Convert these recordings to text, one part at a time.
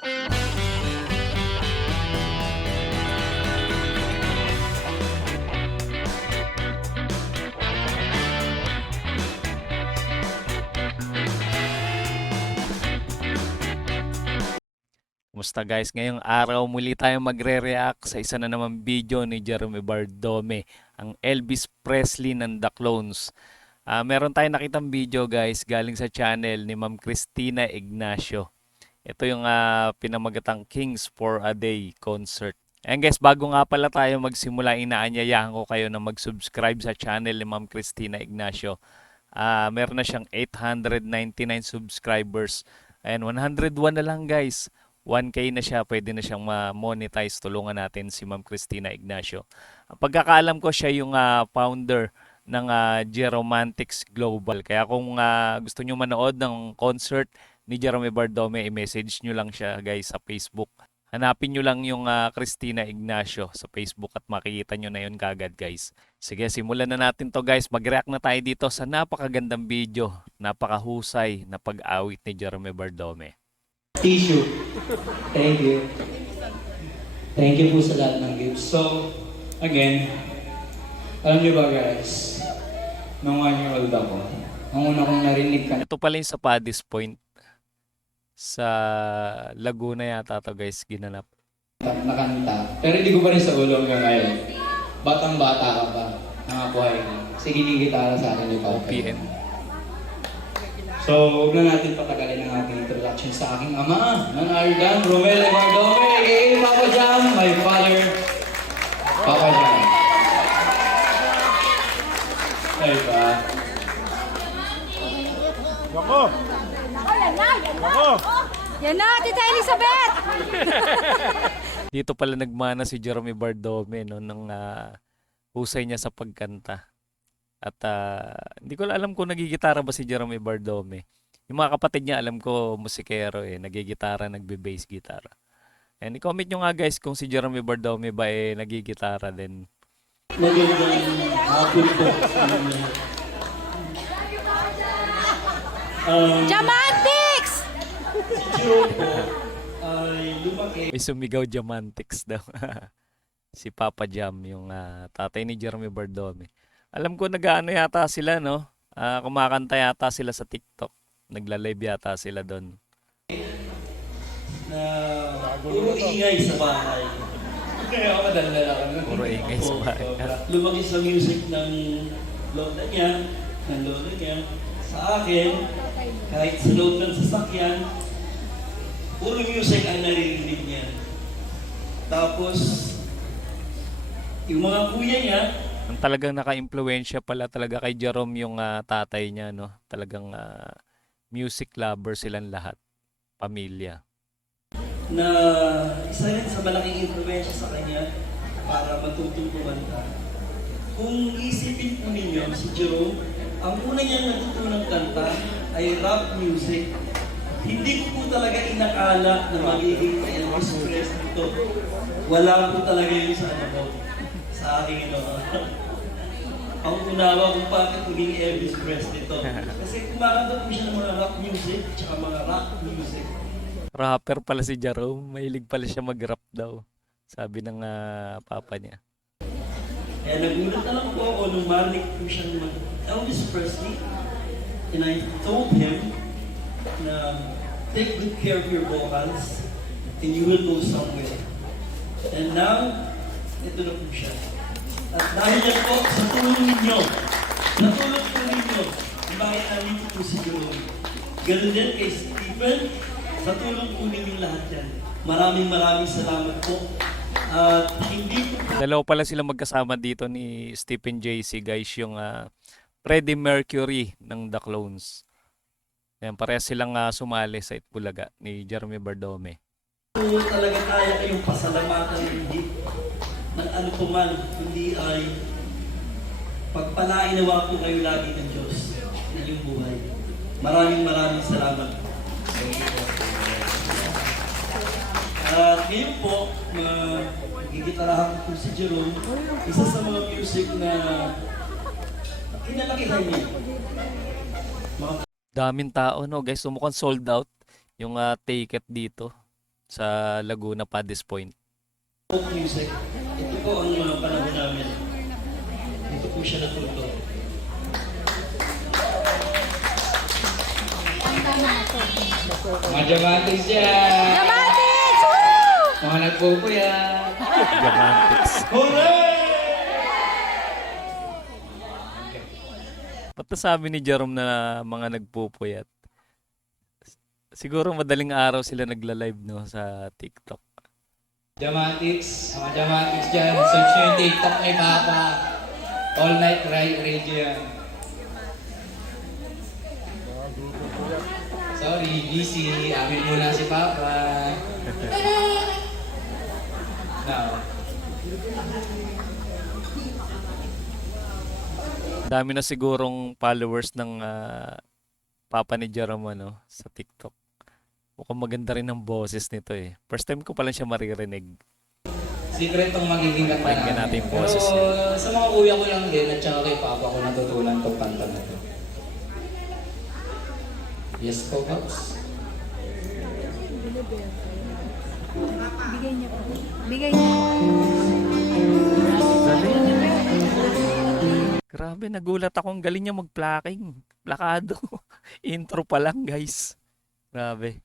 Kumusta guys? Ngayong araw muli tayong magre-react sa isa na namang video ni Jeremy Bardome, ang Elvis Presley ng The Clones. Meron tayong nakitang video guys galing sa channel ni Ma'am Christina Ignacio. Ito yung pinamagatang Kings for a Day concert. Ayan guys, bago nga pala tayo magsimula, inaanyayahan ko kayo na mag-subscribe sa channel ni Ma'am Christina Ignacio. Meron na siyang 899 subscribers. Ayan, 101 na lang guys. 1K na siya, pwede na siyang ma-monetize. Tulungan natin si Ma'am Christina Ignacio. Ang pagkakaalam ko, siya yung founder ng Geromantics Global. Kaya kung gusto nyo manood ng concert ni Jeremy Bardome, i-message nyo lang siya guys sa Facebook. Hanapin nyo lang yung Christina Ignacio sa Facebook at makikita nyo na yun kagad guys. Sige, simulan na natin to guys. Mag-react na tayo dito sa napakagandang video, napakahusay na pag-awit ni Jeremy Bardome. Tissue. Thank you. Thank you po sa lahat ng gifts. So, again, alam niyo ba guys, nung 1-year-old ako, ang una kong narinig ka Ito pala yung sa Paddy's Point. Sa Laguna yata to guys, ginanap. na kanta, pero hindi ko pa rin sa ulo hanggang ngayon. Batang-bata ka pa, nangabuhay ka. Kasi ginigitara sa akin ni Papa. OPM. So, huwag na natin patagalin ang ating introduction sa aking ama, ng Argan, Romel Bardome, a.k.a. Papa Jam, my father, Papa Jam. Ay ba? Yoko! Yan na! Yoko! Yan na, Tita Elizabeth! Dito pala nagmana si Jeremy Bardome no, ng husay niya sa pagkanta. At hindi ko alam kung nagigitara ba si Jeremy Bardome. Yung mga kapatid niya alam ko musikero nagigitara, nagbe-bass gitara. And i-comment nyo nga guys kung si Jeremy Bardome ba nagigitara din. Magandang hapon po. Jamantics! Si Joe po ay lumaki. May sumigaw Diamantics daw. Si Papa Jam, yung tatay ni Jeremy Bardome. Alam ko nag-ano yata sila, no? Kumakanta yata sila sa TikTok. Nagla-live yata sila doon. Na puro ingay sa bahay. Kaya ako madala ako. Puro ingay sa bahay. Lumaki sa music ng lola niya, sa akin, kahit sa loob ng sasakyan, puro music ang naririnig niya. Tapos, yung mga kuya niya, Ang talagang naka-impluwensya pala talaga kay Jerome yung tatay niya, no? Talagang music lover silang lahat. Pamilya. Na isa rin sa malaking influensya sa kanya para matutong kumanta. Kung isipin po ninyo, si Jerome, ang una niyang natutunang kanta ay rap music. Hindi ko po talaga inakala na magiging Elvis Presley ito. Wala po talaga yun sa sa aking ang unawa kung bakit maging Elvis Presley ito. Kasi kumakanta po siya ng mga rap music, tsaka mga rock music. Rapper pala si Jerome. Mahilig pala siya mag-rap daw. Sabi ng papa niya. Kaya nagulat na lang po ako nung marinig po siya naman Elvis Presley. And I told him na take good care of your vocals and you will go somewhere. And now, ito na po siya. At dahil yan po, sa tulong ninyo, natulog po ninyo, bakit nandito po si Jerome. Ganun din kay Stephen, sa tulong po ninyong lahat yan. Maraming salamat po. At hindi po Dalawa pala sila magkasama dito ni Stephen JC guys, yung Freddie Mercury ng The Clones. Ayan, parehas silang sumali sa Itbulaga ni Jeremy Bardome. po talaga kaya kayong pasalamatan hindi ng ano po man, kundi ay pagpalain nawa po kayo lagi ng Diyos na inyong buhay. Maraming salamat. At ngayon po, gigitarahan ko si Jerome, isa sa mga music na kinalakihan niya. Daming tao no guys, mukhang sold out yung ticket dito. sa Laguna, Paddy's Point. Folk music. Ito po ang mga panahon namin. Dito po siya natuto. Mga dramatics yan! Dramatics! Woo! Mga nagpupuyat! Romantics. Ba't nasabi ni Jerome na mga nagpupuyat? Siguro madaling araw sila nagla-live, no, sa TikTok. Dramatics! Mga dramatics dyan! Search nyo yung TikTok ni Papa! All night radio yan. Sorry, busy. Amin muna si Papa. No. Dami na sigurong followers ng papa ni Jerome, ano, sa TikTok. Mukhang maganda rin ang boses nito eh. First time ko pa lang siya maririnig. Secret tong magiging kanta Pakinggan natin yung boses Pero niya. sa mga kuya ko lang din at saka kay Papa ko natutunan tong kanta na to. Yes po, Pops. Bigay niya po. Bigay niya. Grabe, nagulat ako. Ang galing niya mag-plucking. Plakado. Intro pa lang, guys. Grabe.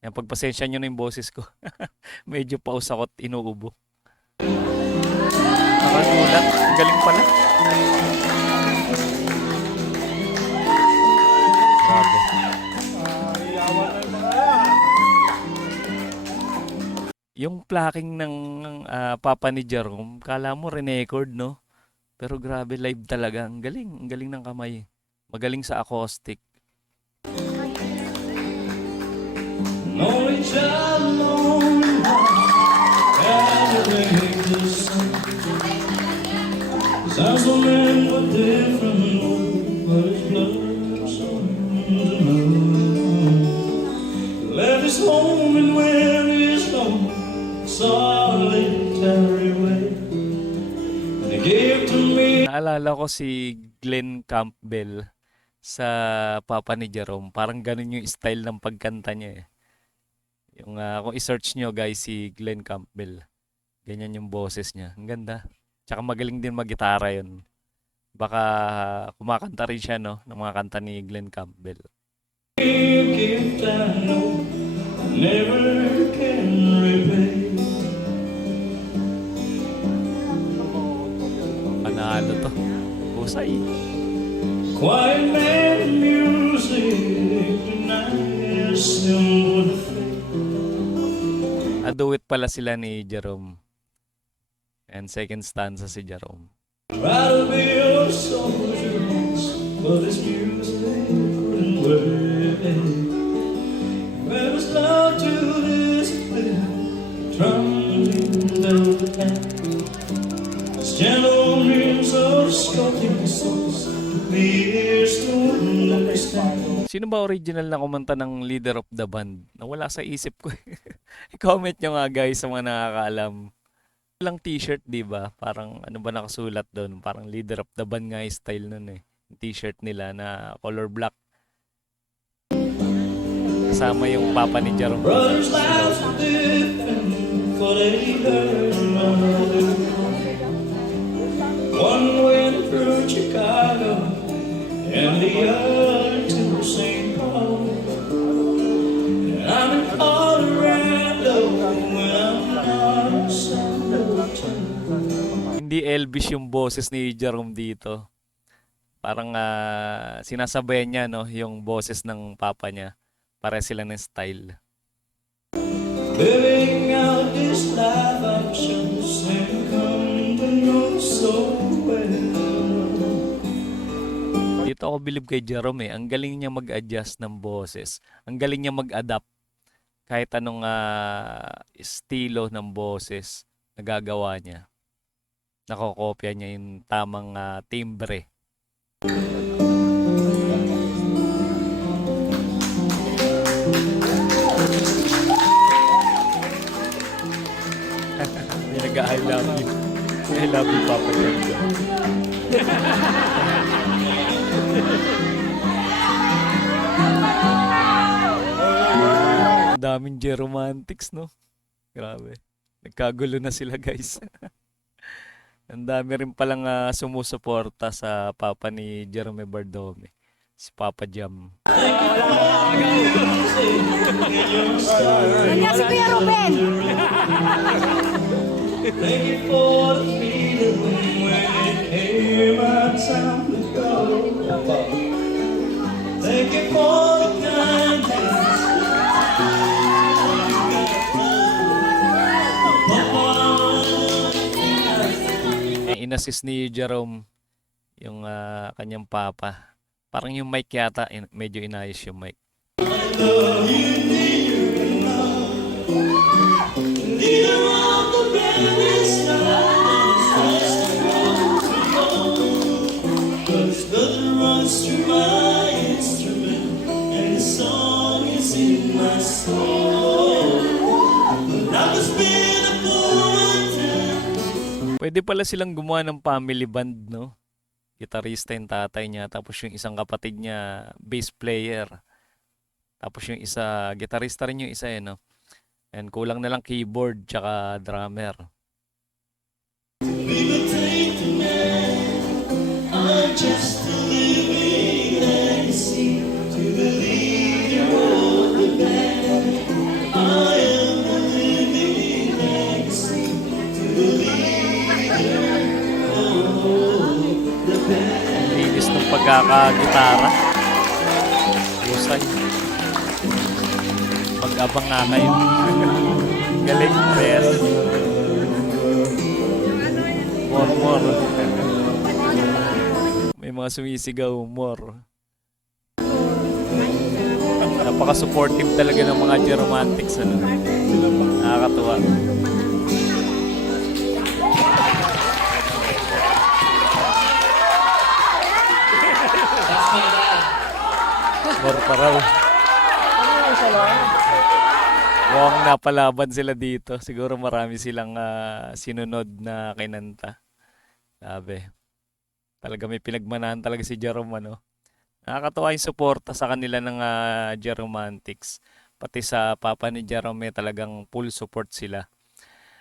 Yan, pagpasensya nyo na yung boses ko. Medyo pause ako at inuubo. Nakagulat. Ang galing pala. Grabe. Yung plucking ng papa ni Jerome, kala mo re-record, no? Pero grabe, live talaga. Ang galing ng kamay. Magaling sa acoustic. Lonely child, lonely heart, everything the same. Sounds so many but different, but it's love so left his home and went his home, solitary way. And he gave to me. Naalala ko si Glenn Campbell sa papa ni Jerome. Parang ganun yung style ng pagkanta niya eh. Yung kung i-search nyo guys si Glenn Campbell. Ganyan yung boses niya. Ang ganda. Tsaka magaling din mag-gitara yun. Baka kumakanta rin siya, no, ng mga kanta ni Glenn Campbell. Gift I know I never can repay. Panalo to. Husay. Quiet man music denies him with faith. Aduet pala sila ni Jerome. And second stanza si Jerome. Try to be a soldier, but this music couldn't work. Where was love to this thing? Trembling velvet hand. This gentle dreams of sculpting souls, the ears to understand. Sino ba original na kumanta ng leader of the band? Nawala sa isip ko. I-comment nyo nga guys sa mga nakakaalam. Lang t-shirt, di ba? Parang ano ba nakasulat doon? Parang leader of the band nga yung style nun eh. Yung t-shirt nila na color black. Kasama yung papa ni Jerome. Brothers' lives were different, for they heard another. One went through Chicago, and the other to St. Paul. And I'm in Colorado when I'm not San Antonio. Hindi Elvis yung boses ni Jerome dito. Parang sinasabayan niya, no, yung boses ng papa niya. Pare sila ng style. Living out this life I've chosen, come to know so well. Dito ako bilib kay Jerome eh. Ang galing niya mag-adjust ng boses. Ang galing niya mag-adapt kahit anong estilo ng boses na gagawa niya. Nakokopya niya yung tamang timbre. May nag-I love you. I love you, Papa Jerome. Daming Jeromantics, no? Grabe. Nagkagulo na sila guys. Ang dami rin palang sumusuporta sa papa ni Jerome Bardome. Si Papa Jam. Kanya si Kuya Ruben. Thank you for the freedom when it came our time to go. Thank you for the kindness. Inassist ni Jerome yung kanyang papa. Parang yung mic yata, medyo inayos yung mic. Leader of the very stars, but his blood runs through my instrument, and the song is in my soul. But I was been a time. Pwede pala silang gumawa ng family band, no? Gitarista yung tatay niya, tapos yung isang kapatid niya, bass player. Tapos yung isa, gitarista rin yung isa no? And kulang na lang keyboard tsaka drummer. We would take the man. I'm just a living legacy to the leader of the band. I am a living legacy to the leader of the band. Linis ng pagkakagitara. Husay. Mag-abang nga kayo. Galing, Rel. More. May mga sumisigaw, more. Napaka-supportive talaga ng mga Geromantics. Ano? Nakakatuwa. That's my dad. More pa raw. Mukhang napalaban sila dito. Siguro marami silang sinunod na kinanta. Sabi. Talaga may pinagmanahan talaga si Jerome, ano. Nakakatuwa yung suporta sa kanila ng Geromantics. Pati sa papa ni Jerome talagang full support sila.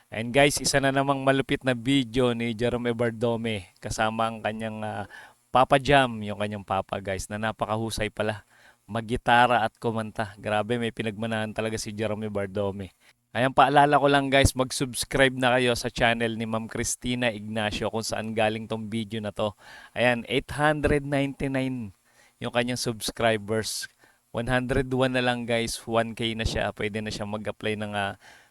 And guys, isa na namang malupit na video ni Jerome Bardome kasama ang kanyang Papa Jam, yung kanyang papa guys, na napakahusay pala maggitara at kumanta. Grabe, may pinagmanahan talaga si Jerome Bardome. Ayan, paalala ko lang guys, mag-subscribe na kayo sa channel ni Ma'am Cristina Ignacio kung saan galing tong video na to. Ayan, 899 yung kanyang subscribers. 101 na lang guys, 1K na siya. Pwede na siya mag-apply ng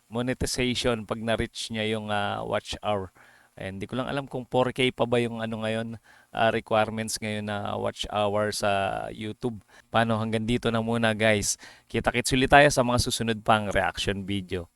monetization pag na-reach niya yung watch hour. Ayan, hindi ko lang alam kung 4K pa ba yung ngayon, requirements ngayon na watch hour sa YouTube. Paano, hanggang dito na muna guys. Kita-kits ulit tayo sa mga susunod pang reaction video.